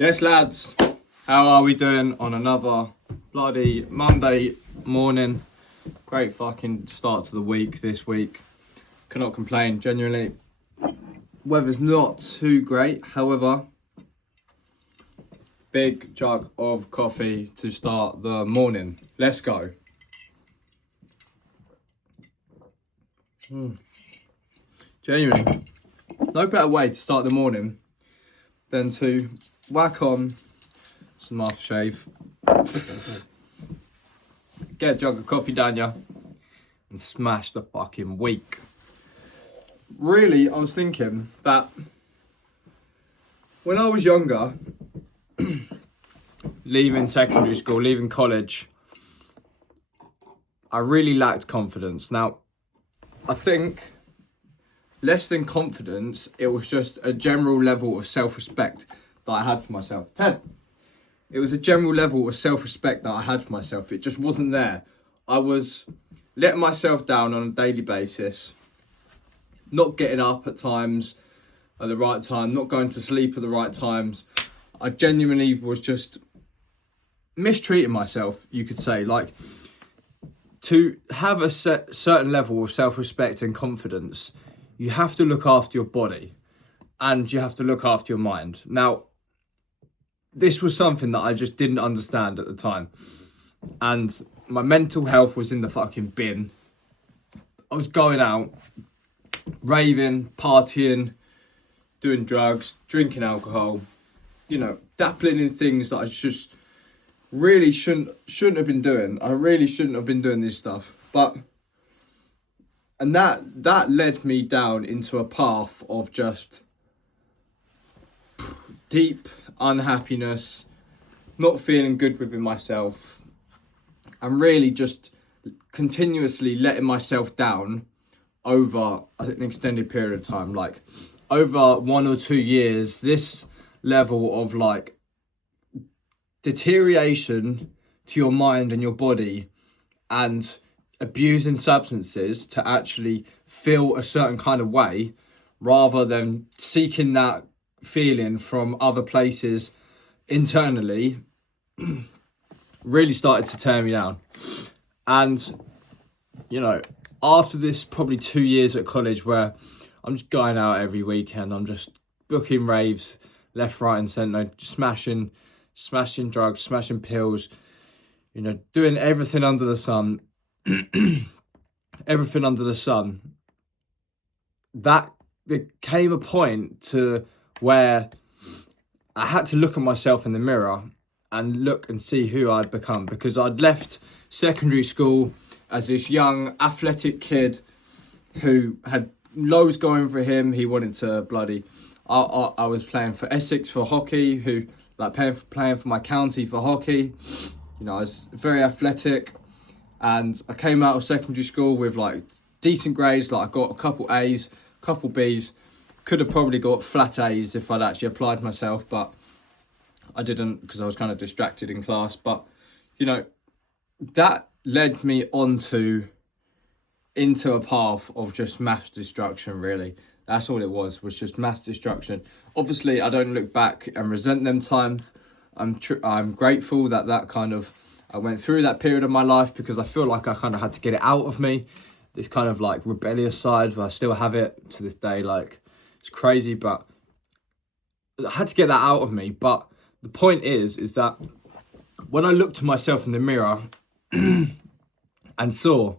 Yes, lads, how are we doing on another bloody Monday morning? Great fucking start to the week this week. Cannot complain, genuinely. Weather's not too great, however, big jug of coffee to start the morning. Let's go. Genuinely, no better way to start the morning than to whack on some aftershave, get a jug of coffee down ya, and smash the fucking week. Really, I was thinking that when I was younger, leaving secondary school, leaving college, I really lacked confidence. Now, I think less than confidence, it was just a general level of self-respect that I had for myself. It was a general level of self-respect that I had for myself. It just wasn't there. I was letting myself down on a daily basis, not getting up at times at the right time, not going to sleep at the right times. I genuinely was just mistreating myself, you could say. Like, to have a certain level of self-respect and confidence, you have to look after your body and you have to look after your mind. Now, this was something that I just didn't understand at the time. And my mental health was in the fucking bin. I was going out, raving, partying, doing drugs, drinking alcohol, dabbling in things that I just really shouldn't have been doing. I really shouldn't have been doing this stuff. And that led me down into a path of just deep unhappiness, not feeling good within myself, and really just continuously letting myself down over an extended period of time. Like, over 1 or 2 years, this level of like deterioration to your mind and your body, and abusing substances to actually feel a certain kind of way, rather than seeking that feeling from other places internally, really started to tear me down. And after this probably 2 years at college, where I'm just going out every weekend, I'm just booking raves left, right and centre, smashing drugs, smashing pills, doing everything under the sun, everything under the sun. That there came a point to where I had to look at myself in the mirror and look and see who I'd become, because I'd left secondary school as this young athletic kid who had loads going for him. He wanted to I was playing for Essex for hockey, playing for my county for hockey. I was very athletic, and I came out of secondary school with like decent grades. Like, I got a couple A's, a couple B's. Could have probably got flat A's if I'd actually applied myself, but I didn't, because I was kind of distracted in class. But that led me into a path of just mass destruction. Really, that's all it was just mass destruction. Obviously, I don't look back and resent them times. I'm grateful that kind of I went through that period of my life, because I feel like I kind of had to get it out of me. This kind of like rebellious side, but I still have it to this day. Like, it's crazy, but I had to get that out of me. But the point is that when I looked to myself in the mirror and saw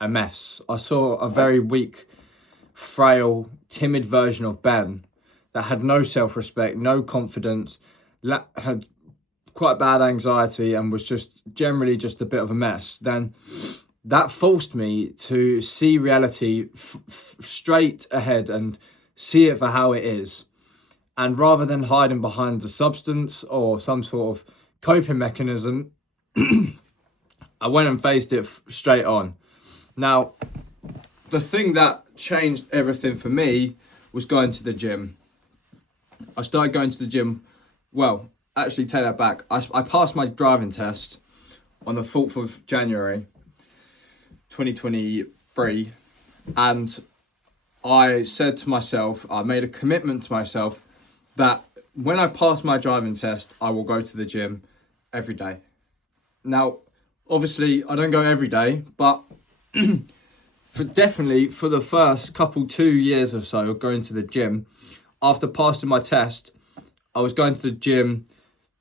a mess, I saw a very weak, frail, timid version of Ben that had no self-respect, no confidence, had quite bad anxiety, and was just generally just a bit of a mess. Then that forced me to see reality straight ahead and see it for how it is. And rather than hiding behind the substance or some sort of coping mechanism, I went and faced it straight on. Now, the thing that changed everything for me was going to the gym. I started going to the gym. Well, actually, take that back. I passed my driving test on the 4th of January 2023, and I said to myself, I made a commitment to myself that when I pass my driving test, I will go to the gym every day. Now, obviously, I don't go every day, but for the first 2 years or so of going to the gym, after passing my test, I was going to the gym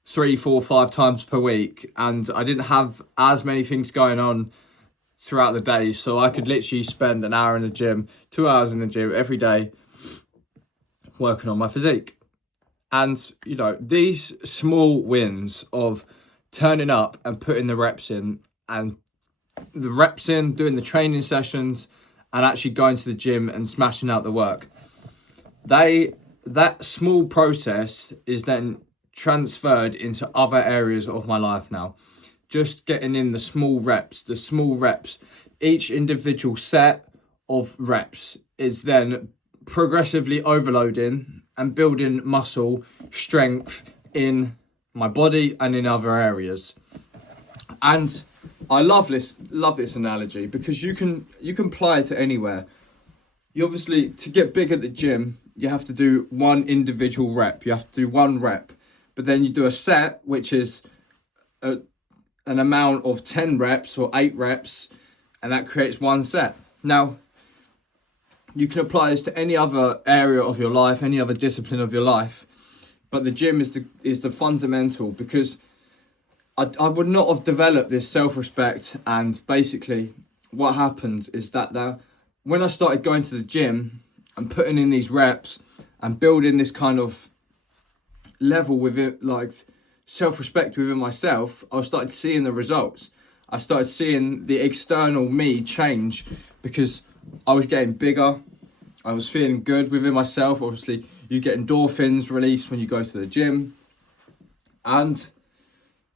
3, 4, 5 times per week, and I didn't have as many things going on throughout the day, so I could literally spend an hour in the gym, 2 hours in the gym every day, working on my physique. And, you know, these small wins of turning up and putting the reps in, doing the training sessions, and actually going to the gym and smashing out the work, that small process is then transferred into other areas of my life now. Just getting in the small reps, each individual set of reps is then progressively overloading and building muscle strength in my body and in other areas. And I love this analogy because you can apply it to anywhere. You obviously, to get big at the gym, you have to do one individual rep. You have to do one rep, but then you do a set, which is an amount of 10 reps or 8 reps, and that creates one set. Now, you can apply this to any other area of your life, any other discipline of your life, but the gym is the fundamental, because I would not have developed this self-respect. And basically what happened is that when I started going to the gym and putting in these reps and building this kind of level with it, like self-respect within myself, I started seeing the results. I started seeing the external me change because I was getting bigger. I was feeling good within myself. Obviously, you get endorphins released when you go to the gym. And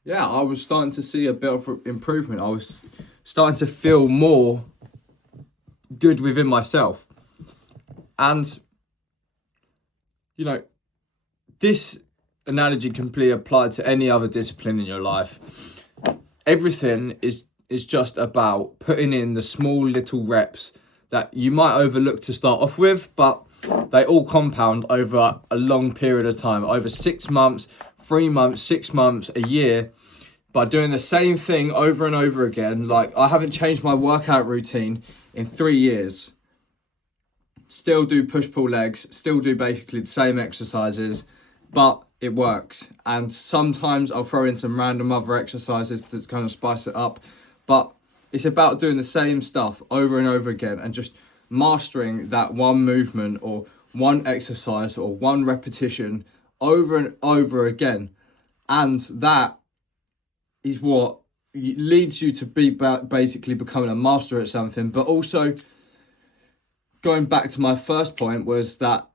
yeah, I was starting to see a bit of improvement. I was starting to feel more good within myself. And, you know, this analogy completely applied to any other discipline in your life. Everything is just about putting in the small little reps that you might overlook to start off with, but they all compound over a long period of time, over 6 months, 3 months, 6 months, a year, by doing the same thing over and over again. Like, I haven't changed my workout routine in 3 years. Still do push-pull legs, still do basically the same exercises, but it works. And sometimes I'll throw in some random other exercises to kind of spice it up, but it's about doing the same stuff over and over again and just mastering that one movement or one exercise or one repetition over and over again. And that is what leads you to be basically becoming a master at something. But also, going back to my first point, was that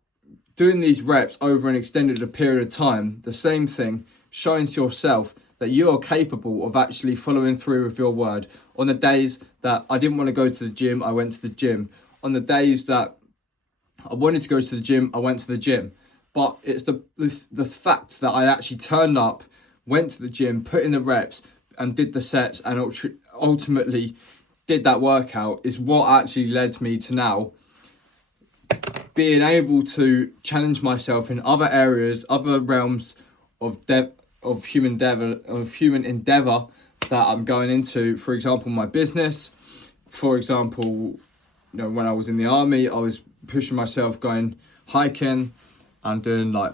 doing these reps over an extended period of time, the same thing, showing to yourself that you are capable of actually following through with your word. On the days that I didn't want to go to the gym, I went to the gym. On the days that I wanted to go to the gym, I went to the gym. But it's the fact that I actually turned up, went to the gym, put in the reps, and did the sets, and ultimately did that workout, is what actually led me to now being able to challenge myself in other areas, other realms of human endeavor that I'm going into. For example, my business. For example, you know, when I was in the army, I was pushing myself, going hiking and doing like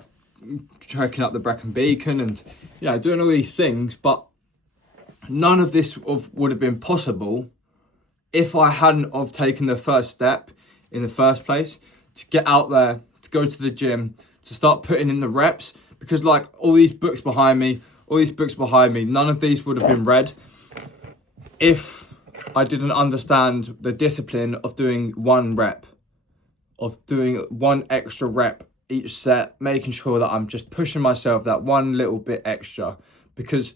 trekking up the Brecon Beacon and, you know, doing all these things. But none of this would have been possible if I hadn't have taken the first step in the first place, to get out there, to go to the gym, to start putting in the reps. Because like all these books behind me, none of these would have been read if I didn't understand the discipline of doing one rep, of doing one extra rep each set, making sure that I'm just pushing myself that one little bit extra. Because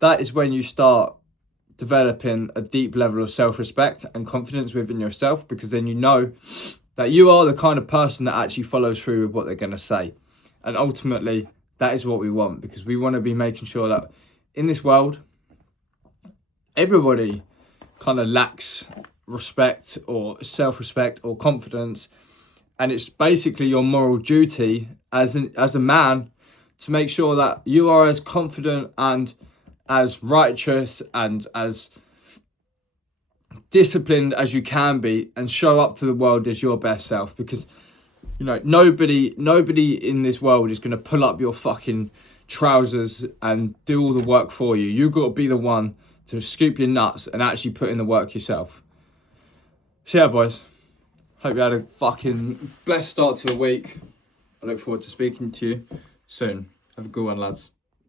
that is when you start developing a deep level of self-respect and confidence within yourself, because then you know that you are the kind of person that actually follows through with what they're going to say. And ultimately, that is what we want, because we want to be making sure that in this world, everybody kind of lacks respect or self-respect or confidence. And it's basically your moral duty as a man to make sure that you are as confident and as righteous and as disciplined as you can be, and show up to the world as your best self. Because, you know, nobody in this world is going to pull up your fucking trousers and do all the work for you. You've got to be the one to scoop your nuts and actually put in the work yourself. So yeah, boys, hope you had a fucking blessed start to the week. I look forward to speaking to you soon. Have a good one, lads.